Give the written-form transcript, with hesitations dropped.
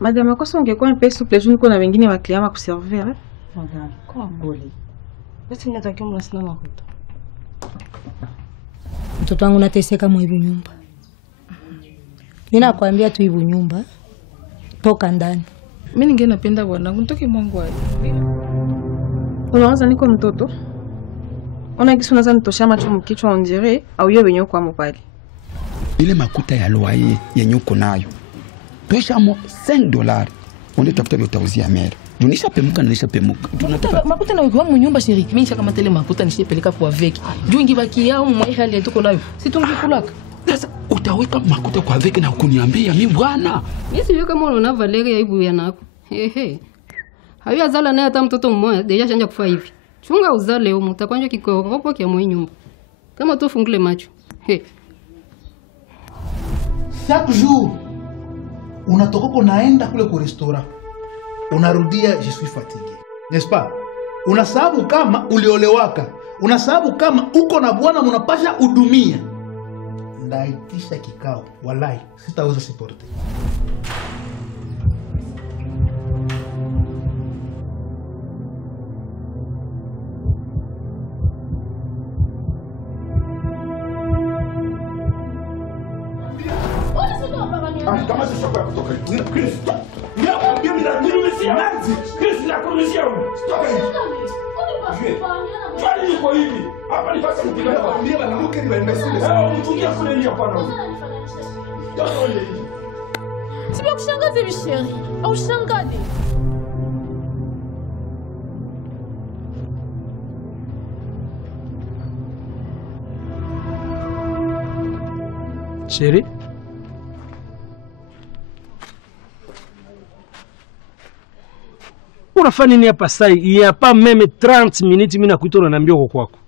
Madame akosa ungekuwa un peu souple juu niko na wengine wa client wa kuservir. Madame, kwa pole. Basi ninatakiwa mnasina makuta. Mtoto wangu nateseka mwibu nyumba. Ninakwambia tu hivu nyumba. Toka ndani. Mimi ningenapenda bwanangu nitoke mwangu wapi. Unawaza niko mtoto? Ona kisu unaza nitosha macho mkichwa onjere au yeye wenyewe kwa mpali. Ile makuta ya loyer yenye uko nayo. Tosha mo $5. Onde tafuta vya utauzia mera. Dunisha pemuka na nisha pemuka. Makuta na kwa mnyumba shiri. Mimi kama tele makuta nishipeleka kwa veki. Juu ingibaki yao mwa hali tuko nayo. Situngikulaka. Sasa utaweka makuta kwa veki na kuniambia mimi bwana. Mimi sio kama unaona Valeria ibu yanako. Hehe. Hayo azala naye hata mtoto mmoja deja shanja kufa hivi. Chunga uzale huko utakwanja kikoropo kia mwe nyumba. Kama tu fungule macho. He. Chaque jour unatoka unaenda kule kwa restaurant. Unarudia je suis fatigué. N'est-ce pas? Unasababu kama uliolewaka. Unasababu kama uko na bwana mnapasha hudumia. Ndaitisha kikao. Wallahi sitaweza supporter. Kama sasa kwa kutoka. Kristo. Niambia mimi maji. Kristo na kumizia. Stop. Kwani niko hivi? Hapa ni pasa mpiga kwa. Ndio bana mke ni imbecile. Mtungia kule nje hapana. Sio kushangaza bisheri. Au shangade. Chérie. Unafanya nini hapa sasa? Il y a pas même 30 minutes mimi nakuita unaniambia uko kwako.